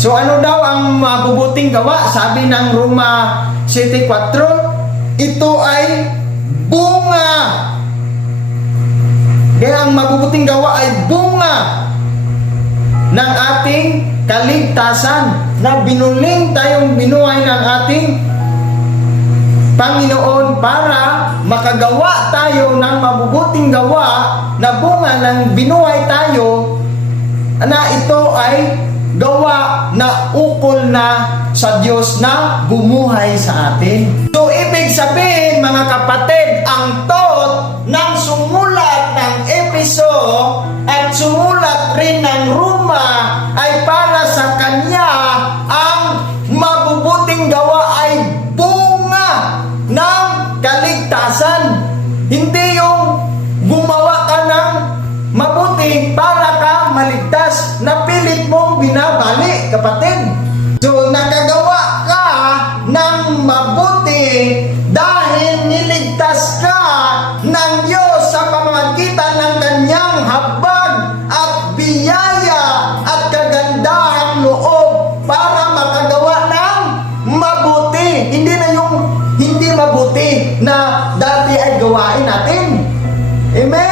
So ano daw ang mabubuting gawa? Sabi ng Roma 7:4, ito ay bunga. Kaya ang mabubuting gawa ay bunga ng ating kaligtasan, na binuling tayong binuhay ng ating Panginoon para makagawa tayo ng mabubuting gawa na bunga ng binuhay tayo, na ito ay gawa na ukol na sa Diyos na bumuhay sa atin. So ibig sabihin mga kapatid, ang thought ng sumulat ng Efeso at sumulat rin ng Roma ay para sa kanya ang mabubuting gawa ay bunga ng kaligtasan. Hindi yung gumawa ka ng mabuti para ka maligtas na pilit mong binabali, kapatid. So nakagawa ka ng mabuti dahil niligtas ka ng Diyos sa pamamagitan ng kanyang habag at biyaya at kagandahang loob para makagawa ng mabuti. Hindi na yung hindi mabuti na dati ay gawain natin. Amen?